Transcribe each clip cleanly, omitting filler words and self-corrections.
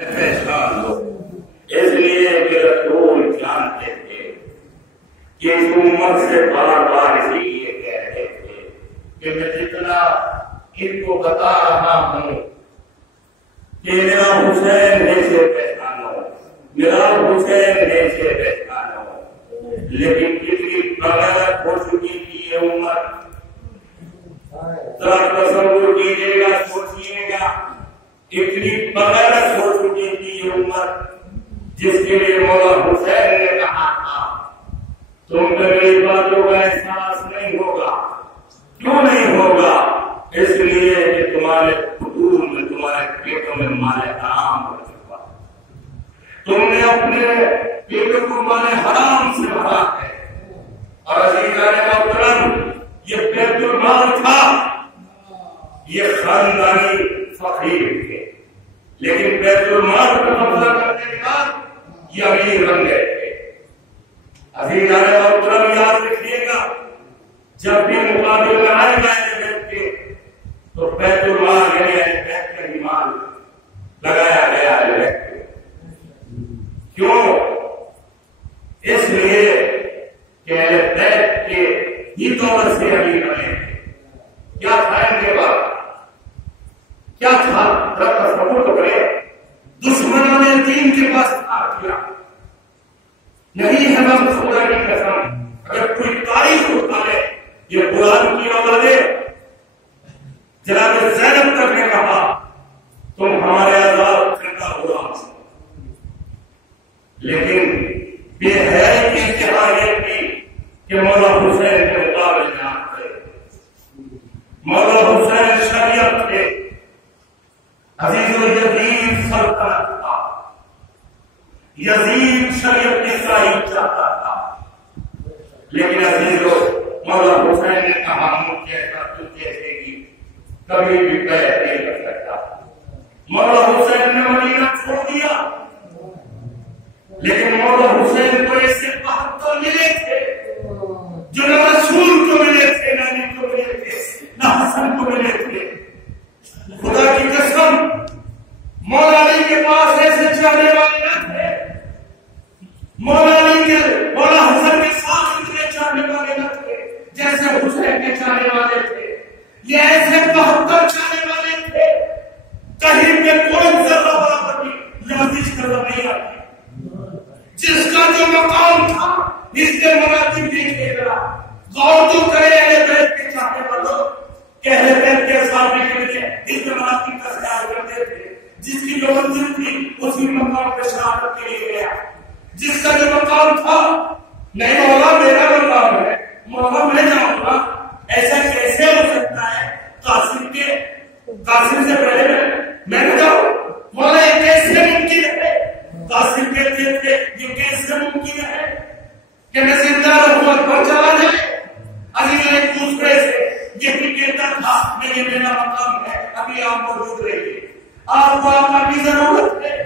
پہچان لو، اس لیے کہ رسول جانتے تھے کہ اس امت سے بار بار اسی لیے کہہ رہے تھے کہ میں جتنا ان کو بتا رہا ہوں کہ میرا حسین ایسے پہچانو، میرا حسین ایسے پہچانو، لیکن کتنی بغیر ہو چکی تھی یہ امت. ذرا تصور کیجیے گا، سوچیے گا، اتنی بغیر ہو چکی تھی یہ امت جس کے لیے مولا حسین نے کہا تھا تم پہ میری باتوں کا احساس نہیں ہوگا. کیوں نہیں ہوگا؟ اس لیے کہ تمہارے خطور میں، تمہارے پیٹوں میں مال حرام ہو چکا، تم نے اپنے پیٹوں کو مال حرام سے بھرا ہے. اور عزیزان محترم، یہ بیت المال تھا، یہ خاندانی فقیر تھے، لیکن بیت المال پر قبضہ کرنے کے بعد یہ امیر بن گئے تھے. عزیزان محترم، یاد رکھیے گا، جب بھی مقابلے لڑائے جائیں بیت کے تو بیت المال یعنی بیت کا ایمان لگایا گیا ہے بیت کو. کیوں؟ اس لیے کہ بیت کے ہی دور سے امیر بنے تھے. کیا تھا ان کے بعد؟ کیا تھا؟ تصور تو کرے. دشمنوں نے دین کے پاس کیا نہیں ہے. ہم خدا کی قسم، اگر کوئی تاریخ اتارے، یہ غلام کی اولادیں جناب زینب تک نے کہا تم ہمارے آزاد کرتا غلام، لیکن یہ ہے کہ انتہا یہ تھی کہ مولا حسین کے مقابلے میں آتے. مولا حسین شریعت تھے، عزیز و یزید سلطنت تھا، یزید شریعت عیسائی چاہتا تھا، لیکن عزیزو مولا حسین نے کہا مجھ جیسا تو جیسے کی کبھی بھی پیر نہیں کر سکتا. مولا حسین نے مدینہ چھوڑ دیا، لیکن مولا حسین کو ایسے 72 ملے تھے جو نہ رسول کو ملے تھے، نہ علی کو ملے تھے، نہ حسن کو ملے تھے. خدا کی قسم، مولا علی کے پاس ایسے چاہنے والے نہ تھے، مولا علی کے مولا حسن کے ساتھ اتنے چاہنے والے نہ تھے جیسے حسین کے چاہنے والے تھے. یہ ایسے 72 چاہنے والے تھے، کہیں پہ کوئی ذرہ برابر بھی لغزش نظر نہیں آتی. جس کا جو مقام تھا اس کے مراتب دیکھیے گا، غور تو کرے اہل بیت کے چاہنے والوں کہ اہل بیت کے صحابہ کے لیے اس کے مراتب کا خیال کرتے تھے. جس کی جو منزل تھی اسی مقام پہ شہادت کے لیے گیا. جس کا جو مقام تھا، نہیں مولا میرا مقام ہے، مولا میں جاؤں گا، ایسا کیسے ہو سکتا ہے؟ قاسم سے پہلے میں نہ جاؤں؟ مولا یہ کیسے ممکن ہے؟ قاسم کہتے تھے یہ کیسے ممکن ہے کہ میں زندہ رہوں اکبر چلا جائے؟ عزیز ایک دوسرے سے یہ بھی کہتا تھا میں یہ میرا مقام ہے، ابھی آپ موجود رہیے. آپ کو آپ کی ضرورت ہے،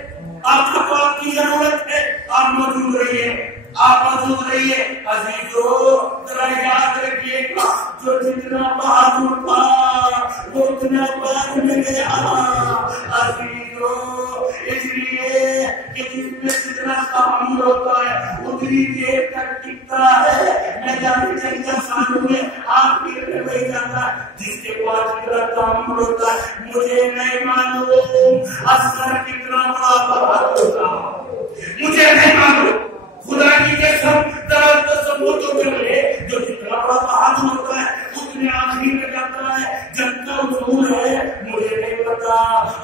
آپ کو آپ کی ضرورت ہے، آپ موجود رہیے، آپ موجود رہیے. عزیزو ذرا یاد رکھیے گا، جو جتنا بہادر تھا وہ اتنا بعد میں گیا. عزیزو اس لیے کہ جس میں جتنا تعمیر ہوتا ہے اتنی دیر تک ٹکتا ہے. میں جانے چاہیے سالوں میں آپ کے لیے وہی جاتا ہے جس کے پاس جتنا تعمیر ہوتا ہے. مجھے نہیں معلوم اصغر کتنا بڑا بہادر تھا، مجھے نہیں معلوم. خدا کی قسم ذرا تصور تو کرے، جو جتنا بڑا بہادر ہوتا ہے اتنے آخری میں جاتا ہے. جن کا اصول ہے مجھے نہیں پتا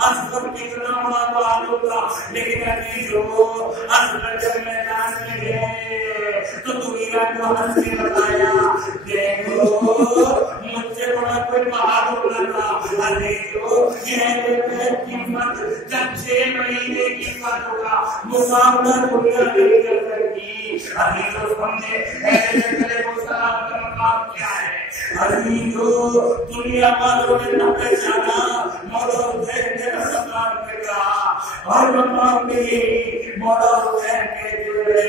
اصغر کتنا بڑا بہادر تھا، لیکن عزیزو اصغر جب میدان میں گئے تو دنیا کو ہنس کے بتایا دیکھو مجھ سے بڑا کوئی بہادر نہ تھا. عزیزو یہ قیمت جب 6 مہینے کی باتوں کا مقابلہ دنیا نہیں کر سکتی. عزیزو سمجھے ایسے کو سلام کا مقام کیا ہے. عزیزو دنیا والوں نے نہ پہچانا مولا حسین نے مقام پہ کہا، ہر مقام میں یہی مولا حسین کے جڑے.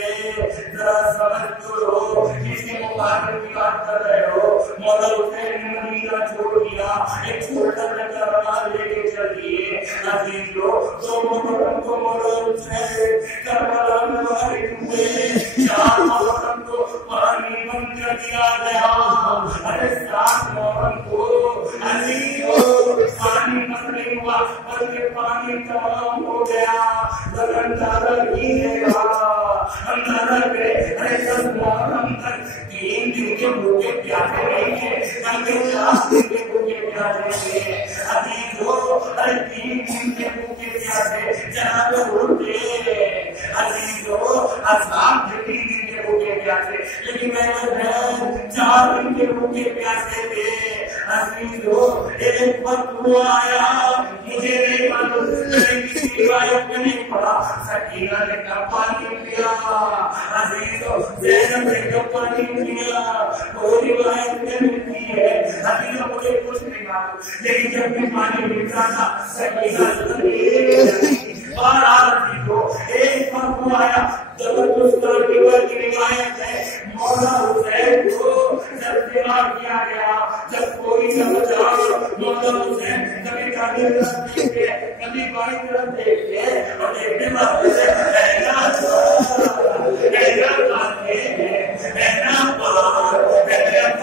ذرا سمجھ تو کسی مقابلے کی بات کر رہے ہو. مولا حسین نے مدینہ چھوڑ دیا، ایک چھوٹا سا کارواں لے کے چل دیے. عزیزو محرم کو مولود سے کربلا میں بارک ہوئے 4 محرم کو پانی بن کر دیا گیا ارے 7 محرم کو عزیزو پانی بن نہیں ہوا بلکہ پانی تمام ہو گیا اندازہ کیجیے گا اندازہ کرے ارے 10 محرم تک 3 دن کے بھوکے پیاسے نہیں ہیں بلکہ 4 دن کے بھوکے پیاسے ہیں عزیزو ارے 3 دن کے بھوکے پیاسے جناب ہوتے عزیزو اصحاب 3 دن کے بھوکے پیاسے لیکن میں 4 دن کے بھوکے پیاسے تھے عزیزو ایک وقت وہ آیا مجھے نہیں معلوم کسی روایت میں نہیں پڑا سکینہ نے کب پانی پیا عزیزو زینب نے کب پانی پیا کوئی روایت میں ملتی ہے عزیزو مجھے کچھ نہیں معلوم لیکن جب بھی پانی ملتا تھا سکینہ بہرحال عزیزو ایک وقت وہ آیا زبردست کی روایت ہے مولا حسین کو جب دیوار کیا گیا جب کوئی نہ بچا مولا حسین کبھی کبھی طرف دیکھتے کبھی بائیں طرف دیکھتے اور دیکھتے بعد سے اینا